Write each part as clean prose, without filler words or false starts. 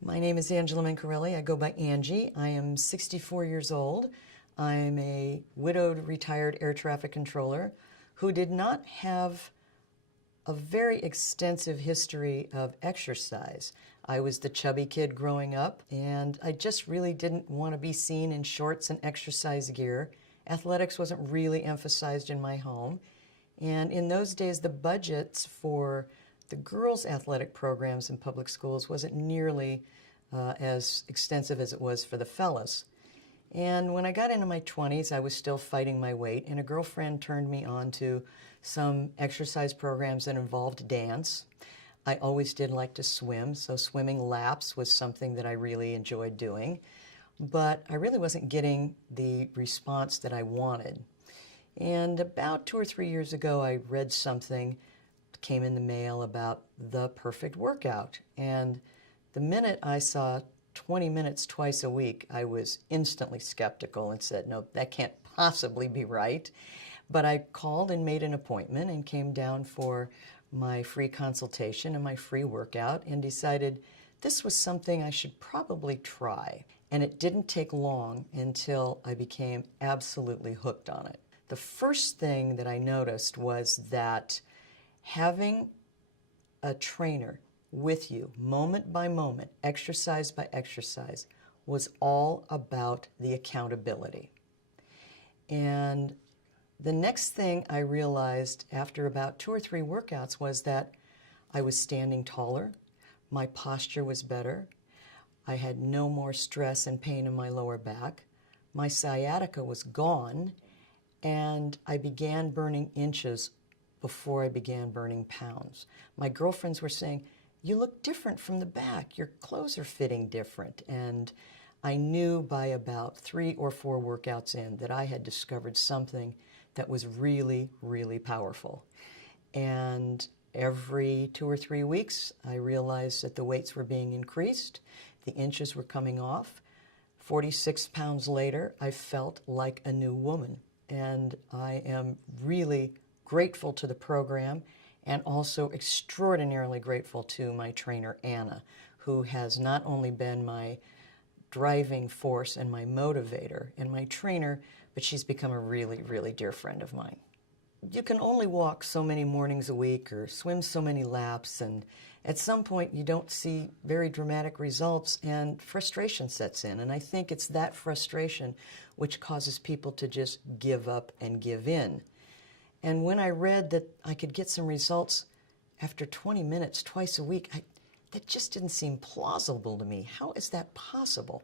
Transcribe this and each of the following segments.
My name is Angela Mencarelli. I go by Angie. I am 64 years old. I'm a widowed retired air traffic controller who did not have a very extensive history of exercise. I was the chubby kid growing up, and I just really didn't want to be seen in shorts and exercise gear. Athletics wasn't really emphasized in my home. And in those days, the budgets for the girls' athletic programs in public schools wasn't nearly as extensive as it was for the fellas. And when I got into my 20s, I was still fighting my weight, and a girlfriend turned me on to some exercise programs that involved dance. I always did like to swim, so swimming laps was something that I really enjoyed doing, but I really wasn't getting the response that I wanted. And about 2 or 3 years ago, I read something that came in the mail about the perfect workout. And the minute I saw 20 minutes twice a week, I was instantly skeptical and said, no, that can't possibly be right. But I called and made an appointment and came down for my free consultation and my free workout and decided this was something I should probably try. And it didn't take long until I became absolutely hooked on it. The first thing that I noticed was that having a trainer with you, moment by moment, exercise by exercise, was all about the accountability. And the next thing I realized after about 2 or 3 workouts was that I was standing taller, my posture was better, I had no more stress and pain in my lower back, my sciatica was gone, and I began burning inches before I began burning pounds. My girlfriends were saying, you look different from the back, your clothes are fitting different. And I knew by about 3 or 4 workouts in that I had discovered something that was really, really powerful. And every 2 or 3 weeks, I realized that the weights were being increased, the inches were coming off. 46 pounds later, I felt like a new woman. And I am really grateful to the program and also extraordinarily grateful to my trainer, Anna, who has not only been my driving force and my motivator and my trainer, but she's become a really, really dear friend of mine. You can only walk so many mornings a week or swim so many laps, and at some point you don't see very dramatic results and frustration sets in. And I think it's that frustration which causes people to just give up and give in. And when I read that I could get some results after 20 minutes twice a week, that just didn't seem plausible to me. How is that possible?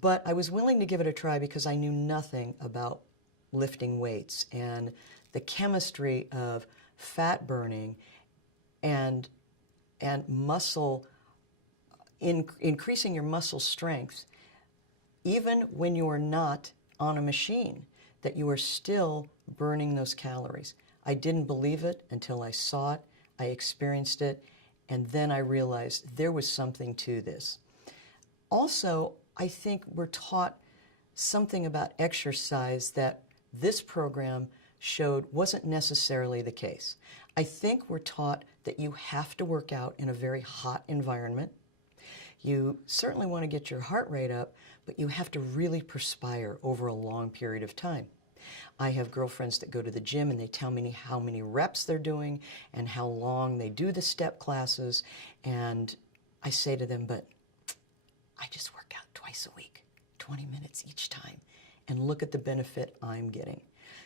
But I was willing to give it a try because I knew nothing about lifting weights and the chemistry of fat burning and muscle, increasing your muscle strength, even when you are not on a machine, that you are still burning those calories. I didn't believe it until I saw it, I experienced it, and then I realized there was something to this. Also, I think we're taught something about exercise that this program showed wasn't necessarily the case. I think we're taught that you have to work out in a very hot environment. You certainly want to get your heart rate up, but you have to really perspire over a long period of time. I have girlfriends that go to the gym and they tell me how many reps they're doing and how long they do the step classes, and I say to them, but I just work out twice a week, 20 minutes each time, and look at the benefit I'm getting.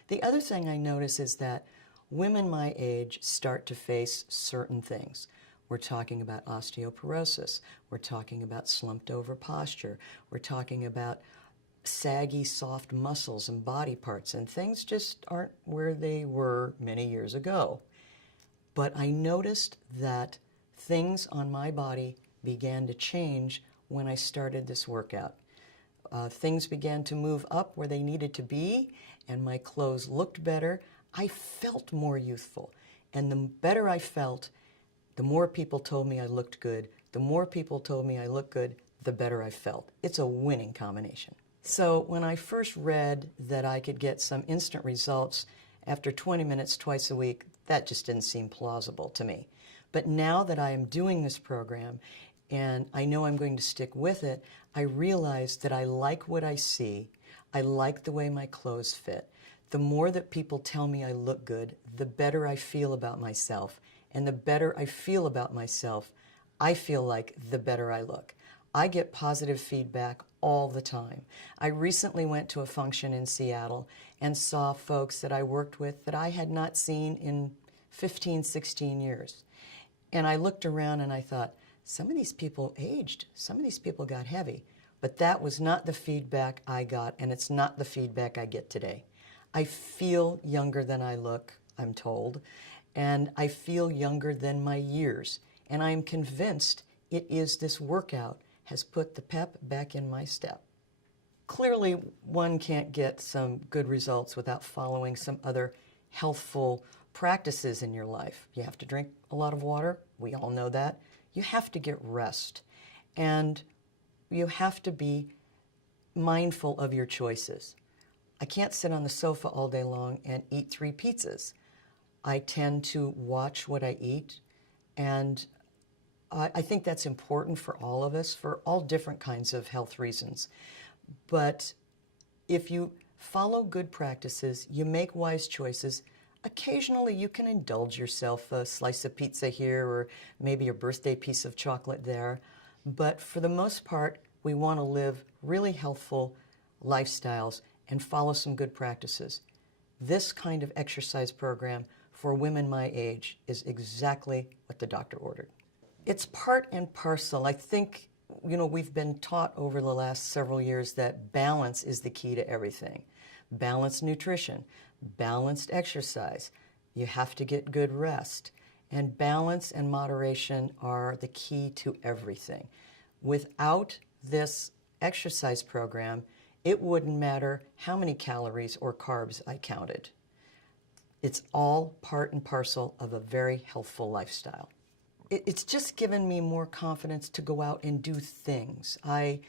The other thing I notice is that women my age start to face certain things. We're talking about osteoporosis. We're talking about slumped over posture. We're talking about saggy, soft muscles and body parts, and things just aren't where they were many years ago. But I noticed that things on my body began to change when I started this workout. Things began to move up where they needed to be, and my clothes looked better. I felt more youthful, and the better I felt, the more people told me I looked good. The more people told me I looked good, the better I felt. It's a winning combination. So when I first read that I could get some instant results after 20 minutes twice a week, that just didn't seem plausible to me. But now that I am doing this program, and I know I'm going to stick with it, I realize that I like what I see. I like the way my clothes fit. The more that people tell me I look good, the better I feel about myself. And the better I feel about myself, I feel like the better I look. I get positive feedback all the time. I recently went to a function in Seattle and saw folks that I worked with that I had not seen in 15, 16 years. And I looked around and I thought, some of these people aged, some of these people got heavy. But that was not the feedback I got, and it's not the feedback I get today. I feel younger than I look, I'm told, and I feel younger than my years. And I am convinced it is this workout has put the pep back in my step. Clearly, one can't get some good results without following some other healthful practices in your life. You have to drink a lot of water. We all know that. You have to get rest. And you have to be mindful of your choices. I can't sit on the sofa all day long and eat 3 pizzas. I tend to watch what I eat, and I think that's important for all of us, for all different kinds of health reasons. But if you follow good practices, you make wise choices, occasionally you can indulge yourself a slice of pizza here or maybe a birthday piece of chocolate there. But for the most part, we want to live really healthful lifestyles and follow some good practices. This kind of exercise program for women my age is exactly what the doctor ordered. It's part and parcel. I think, we've been taught over the last several years that balance is the key to everything. Balanced nutrition, balanced exercise. You have to get good rest. And balance and moderation are the key to everything. Without this exercise program, it wouldn't matter how many calories or carbs I counted. It's all part and parcel of a very healthful lifestyle. It's just given me more confidence to go out and do things. I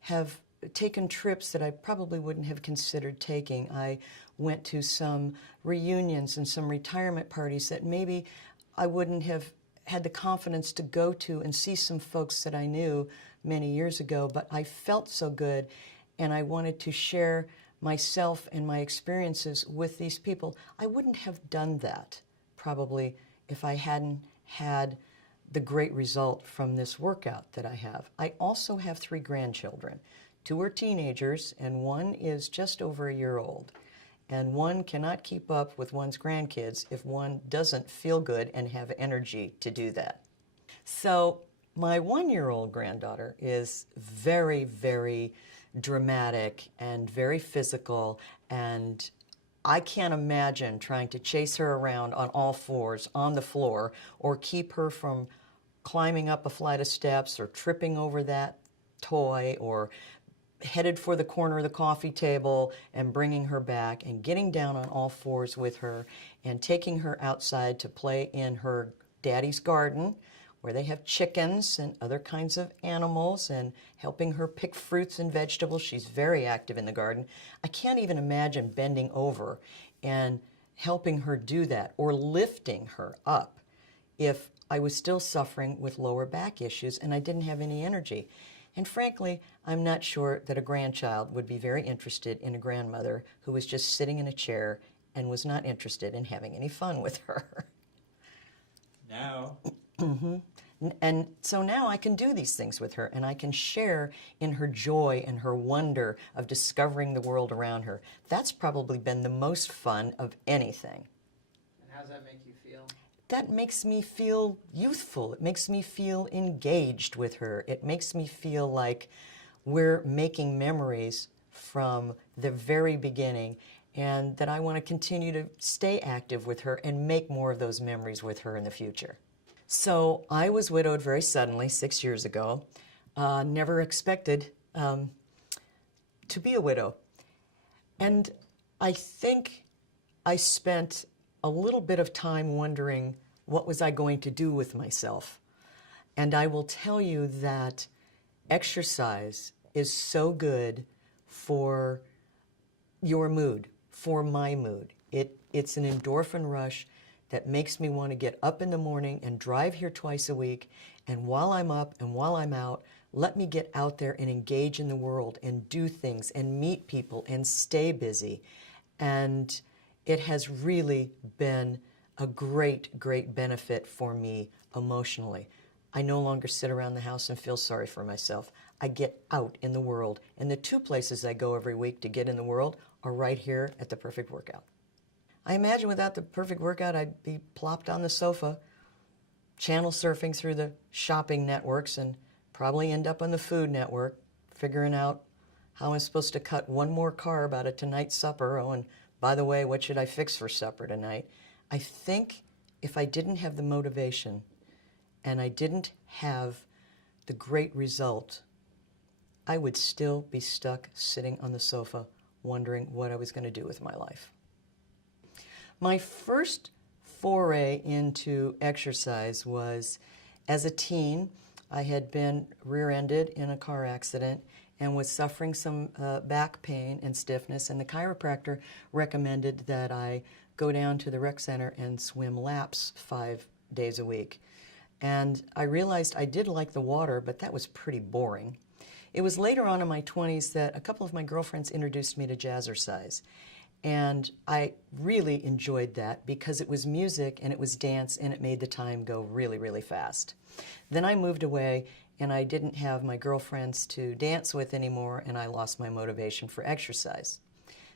have taken trips that I probably wouldn't have considered taking. I went to some reunions and some retirement parties that maybe I wouldn't have had the confidence to go to and see some folks that I knew many years ago, but I felt so good and I wanted to share myself and my experiences with these people. I wouldn't have done that probably if I hadn't had the great result from this workout that I have. I also have 3 grandchildren. 2 are teenagers and 1 is just over a year old. And one cannot keep up with one's grandkids if one doesn't feel good and have energy to do that. So my 1-year-old granddaughter is very, very dramatic and very physical, and I can't imagine trying to chase her around on all 4s on the floor or keep her from climbing up a flight of steps or tripping over that toy or headed for the corner of the coffee table and bringing her back and getting down on all 4s with her and taking her outside to play in her daddy's garden where they have chickens and other kinds of animals and helping her pick fruits and vegetables. She's very active in the garden. I can't even imagine bending over and helping her do that or lifting her up if I was still suffering with lower back issues and I didn't have any energy. And frankly, I'm not sure that a grandchild would be very interested in a grandmother who was just sitting in a chair and was not interested in having any fun with her. Now. And so now I can do these things with her, and I can share in her joy and her wonder of discovering the world around her. That's probably been the most fun of anything. And how does that make you feel? That makes me feel youthful. It makes me feel engaged with her. It makes me feel like we're making memories from the very beginning, and that I want to continue to stay active with her and make more of those memories with her in the future. So I was widowed very suddenly 6 years ago. Never expected to be a widow. And I think I spent a little bit of time wondering what was I going to do with myself. And I will tell you that exercise is so good for your mood, for my mood. It's an endorphin rush that makes me want to get up in the morning and drive here twice a week. And while I'm up and while I'm out, let me get out there and engage in the world and do things and meet people and stay busy. And it has really been a great, great benefit for me emotionally. I no longer sit around the house and feel sorry for myself. I get out in the world. And the two places I go every week to get in the world are right here at the Perfect Workout. I imagine without the Perfect Workout, I'd be plopped on the sofa, channel surfing through the shopping networks, and probably end up on the Food Network, figuring out how I'm supposed to cut one more carb out of tonight's supper. Oh, and by the way, what should I fix for supper tonight? I think if I didn't have the motivation and I didn't have the great result, I would still be stuck sitting on the sofa wondering what I was going to do with my life. My first foray into exercise was as a teen. I had been rear-ended in a car accident and was suffering some back pain and stiffness, and the chiropractor recommended that I go down to the rec center and swim laps 5 days a week. And I realized I did like the water, but that was pretty boring. It was later on in my 20s that a couple of my girlfriends introduced me to jazzercise. And I really enjoyed that because it was music and it was dance and it made the time go really, really fast. Then I moved away and I didn't have my girlfriends to dance with anymore, and I lost my motivation for exercise.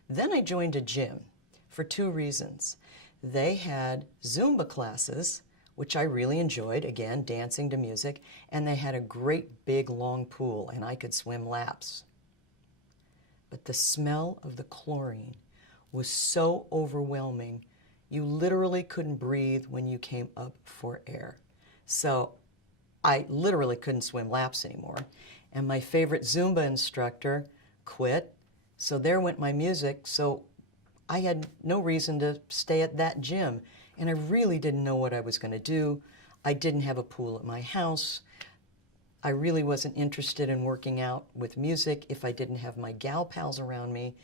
Then I joined a gym for 2 reasons. They had Zumba classes, which I really enjoyed, again, dancing to music, and they had a great big long pool and I could swim laps. But the smell of the chlorine was so overwhelming, you literally couldn't breathe when you came up for air. So I literally couldn't swim laps anymore. And my favorite Zumba instructor quit, so there went my music. So I had no reason to stay at that gym. And I really didn't know what I was going to do. I didn't have a pool at my house. I really wasn't interested in working out with music if I didn't have my gal pals around me.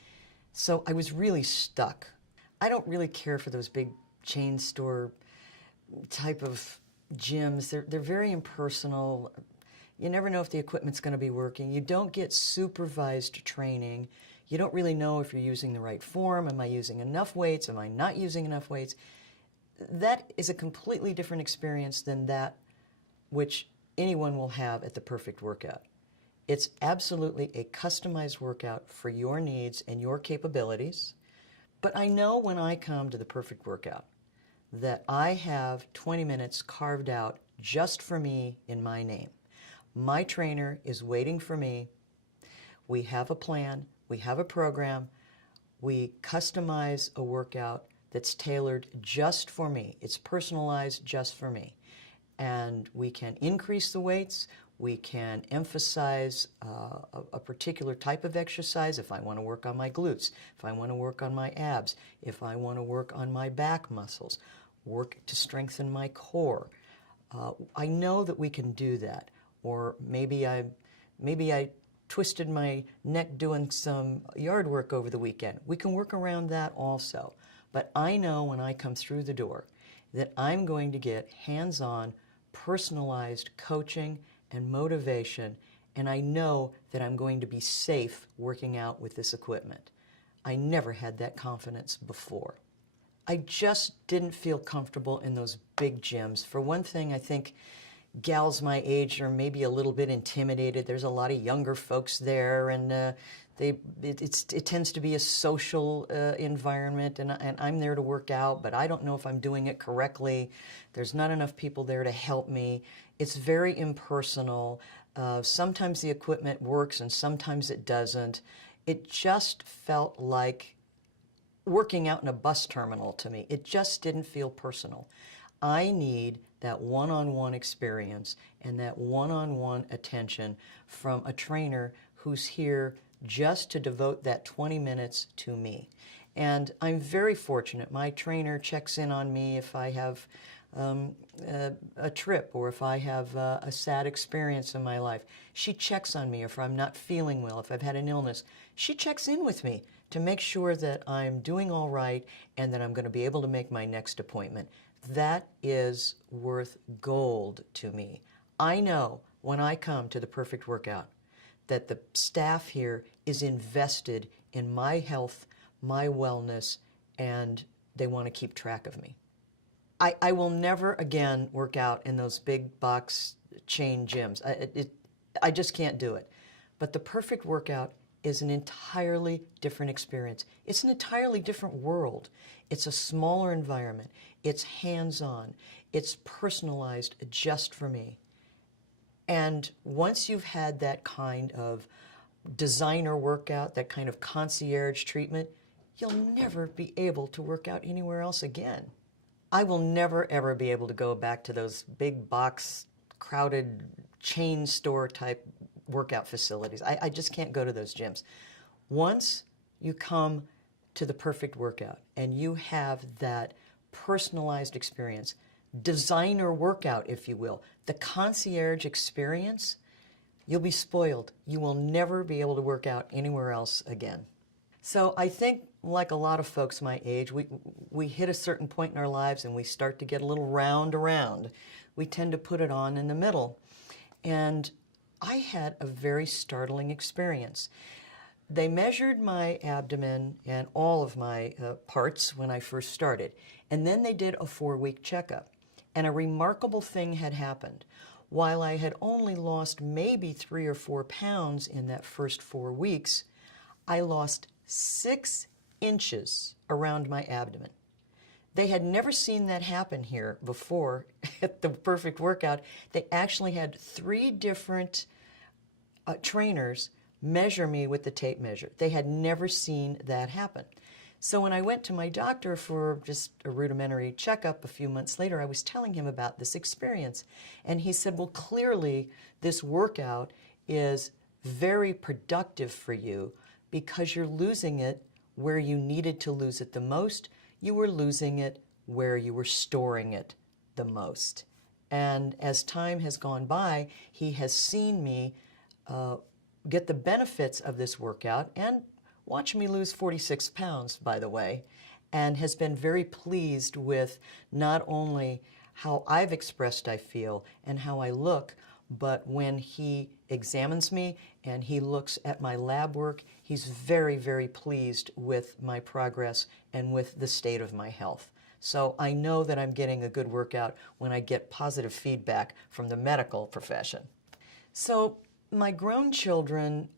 So I was really stuck. I don't really care for those big chain store type of gyms. They're very impersonal. You never know if the equipment's going to be working. You don't get supervised training. You don't really know if you're using the right form. Am I using enough weights? Am I not using enough weights? That is a completely different experience than that which anyone will have at the Perfect Workout. It's absolutely a customized workout for your needs and your capabilities. But I know when I come to the Perfect Workout that I have 20 minutes carved out just for me in my name. My trainer is waiting for me. We have a plan. We have a program. We customize a workout that's tailored just for me. It's personalized just for me. And we can increase the weights. We can emphasize a particular type of exercise if I want to work on my glutes, if I want to work on my abs, if I want to work on my back muscles, work to strengthen my core. I know that we can do that. Or maybe I twisted my neck doing some yard work over the weekend. We can work around that also. But I know when I come through the door that I'm going to get hands-on, personalized coaching and motivation, and I know that I'm going to be safe working out with this equipment. I never had that confidence before. I just didn't feel comfortable in those big gyms. For one thing, I think gals my age are maybe a little bit intimidated. There's a lot of younger folks there, and it tends to be a social environment, and I'm there to work out, but I don't know if I'm doing it correctly. There's not enough people there to help me. It's very impersonal. Sometimes the equipment works and sometimes it doesn't. It just felt like working out in a bus terminal to me. It just didn't feel personal. I need that one-on-one experience and that one-on-one attention from a trainer who's here just to devote that 20 minutes to me. And I'm very fortunate. My trainer checks in on me if I have a trip or if I have a sad experience in my life. She checks on me if I'm not feeling well, if I've had an illness. She checks in with me to make sure that I'm doing all right and that I'm going to be able to make my next appointment. That is worth gold to me. I know when I come to the Perfect Workout that the staff here is invested in my health, my wellness, and they want to keep track of me. I will never again work out in those big box chain gyms. I just can't do it. But the Perfect Workout is an entirely different experience. It's an entirely different world. It's a smaller environment. It's hands-on. It's personalized just for me. And once you've had that kind of designer workout, that kind of concierge treatment, you'll never be able to work out anywhere else again. I will never, ever be able to go back to those big box, crowded chain store type workout facilities. I just can't go to those gyms. Once you come to the Perfect Workout and you have that personalized experience, designer workout, if you will, the concierge experience, you'll be spoiled. You will never be able to work out anywhere else again. So I think, like a lot of folks my age, we hit a certain point in our lives and we start to get a little round around. We tend to put it on in the middle. And I had a very startling experience. They measured my abdomen and all of my parts when I first started, and then they did a 4-week checkup. And a remarkable thing had happened. While I had only lost maybe 3 or 4 pounds in that first 4 weeks, I lost 6 inches around my abdomen. They had never seen that happen here before at the Perfect Workout. They actually had 3 different trainers measure me with the tape measure. They had never seen that happen. So when I went to my doctor for just a rudimentary checkup a few months later, I was telling him about this experience. And he said, well, clearly this workout is very productive for you because you're losing it where you needed to lose it the most. You were losing it where you were storing it the most. And as time has gone by, he has seen me get the benefits of this workout and watch me lose 46 pounds, by the way, and has been very pleased with not only how I've expressed I feel and how I look, but when he examines me and he looks at my lab work, he's very, very pleased with my progress and with the state of my health. So I know that I'm getting a good workout when I get positive feedback from the medical profession. So my grown children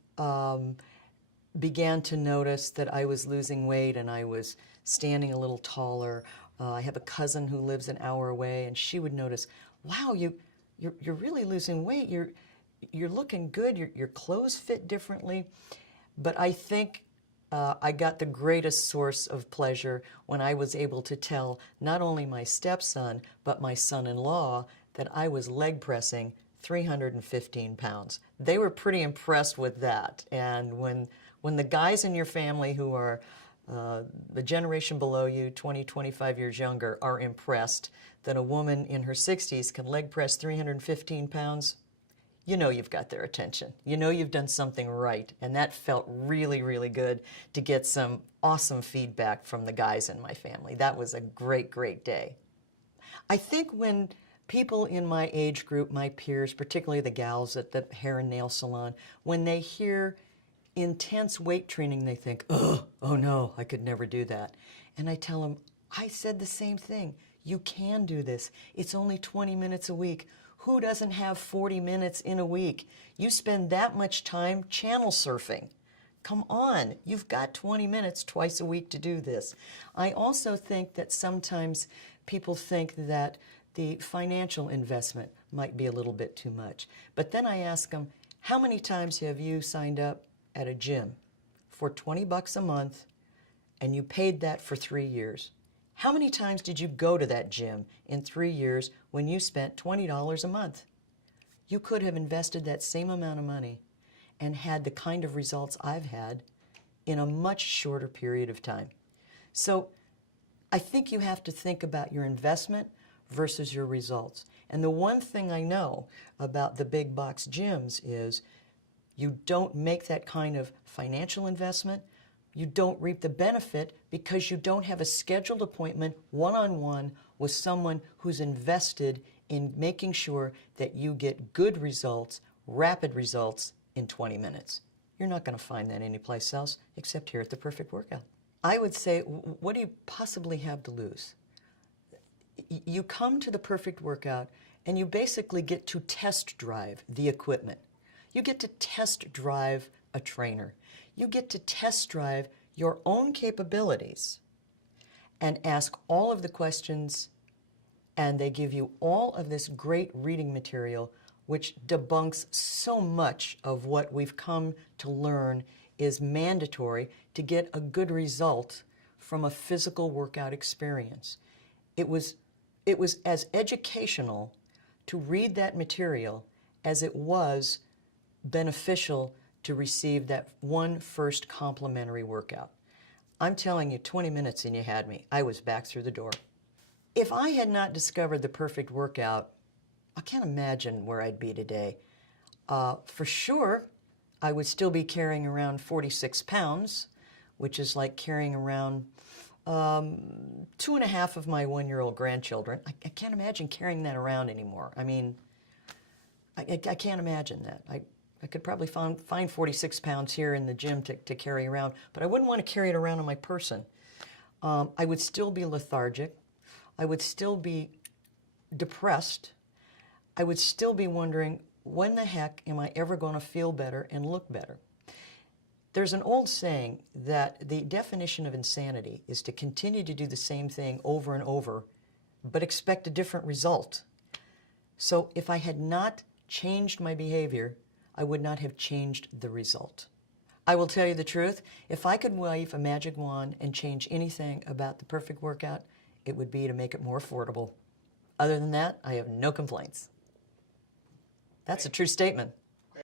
began to notice that I was losing weight and I was standing a little taller. I have a cousin who lives an hour away, and she would notice, wow, you're really losing weight. You're looking good. Your clothes fit differently. But I think I got the greatest source of pleasure when I was able to tell not only my stepson, but my son-in-law that I was leg pressing 315 pounds. They were pretty impressed with that. And when the guys in your family who are the generation below you, 20, 25 years younger, are impressed that a woman in her 60s can leg press 315 pounds, you know you've got their attention. You know you've done something right. And that felt really, really good to get some awesome feedback from the guys in my family. That was a great, great day. I think when people in my age group, my peers, particularly the gals at the hair and nail salon, when they hear intense weight training, they think, oh no, I could never do that. And I tell them, I said the same thing. You can do this. It's only 20 minutes a week. Who doesn't have 40 minutes in a week? You spend that much time channel surfing. Come on, you've got 20 minutes twice a week to do this. I also think that sometimes people think that the financial investment might be a little bit too much. But then I ask them, how many times have you signed up at a gym for 20 bucks a month and you paid that for 3 years? How many times did you go to that gym in 3 years when you spent $20 a month? You could have invested that same amount of money and had the kind of results I've had in a much shorter period of time. So I think you have to think about your investment versus your results. And the one thing I know about the big box gyms is you don't make that kind of financial investment you don't reap the benefit because you don't have a scheduled appointment one-on-one with someone who's invested in making sure that you get good results, rapid results in 20 minutes. You're not going to find that anyplace else except here at the Perfect Workout. I would say, what do you possibly have to lose? You come to the Perfect Workout and you basically get to test drive the equipment. You get to test drive a trainer. You get to test drive your own capabilities and ask all of the questions, and they give you all of this great reading material which debunks so much of what we've come to learn is mandatory to get a good result from a physical workout experience. It was as educational to read that material as it was beneficial to receive that one first complimentary workout. I'm telling you, 20 minutes and you had me. I was back through the door. If I had not discovered the Perfect Workout, I can't imagine where I'd be today. For sure, I would still be carrying around 46 pounds, which is like carrying around 2.5 of my 1-year-old grandchildren. I can't imagine carrying that around anymore. I mean, I can't imagine that. I could probably find 46 pounds here in the gym to carry around, but I wouldn't want to carry it around on my person. I would still be lethargic. I would still be depressed. I would still be wondering, when the heck am I ever going to feel better and look better? There's an old saying that the definition of insanity is to continue to do the same thing over and over, but expect a different result. So if I had not changed my behavior, I would not have changed the result. I will tell you the truth, if I could wave a magic wand and change anything about the Perfect Workout, it would be to make it more affordable. Other than that, I have no complaints. That's a true statement.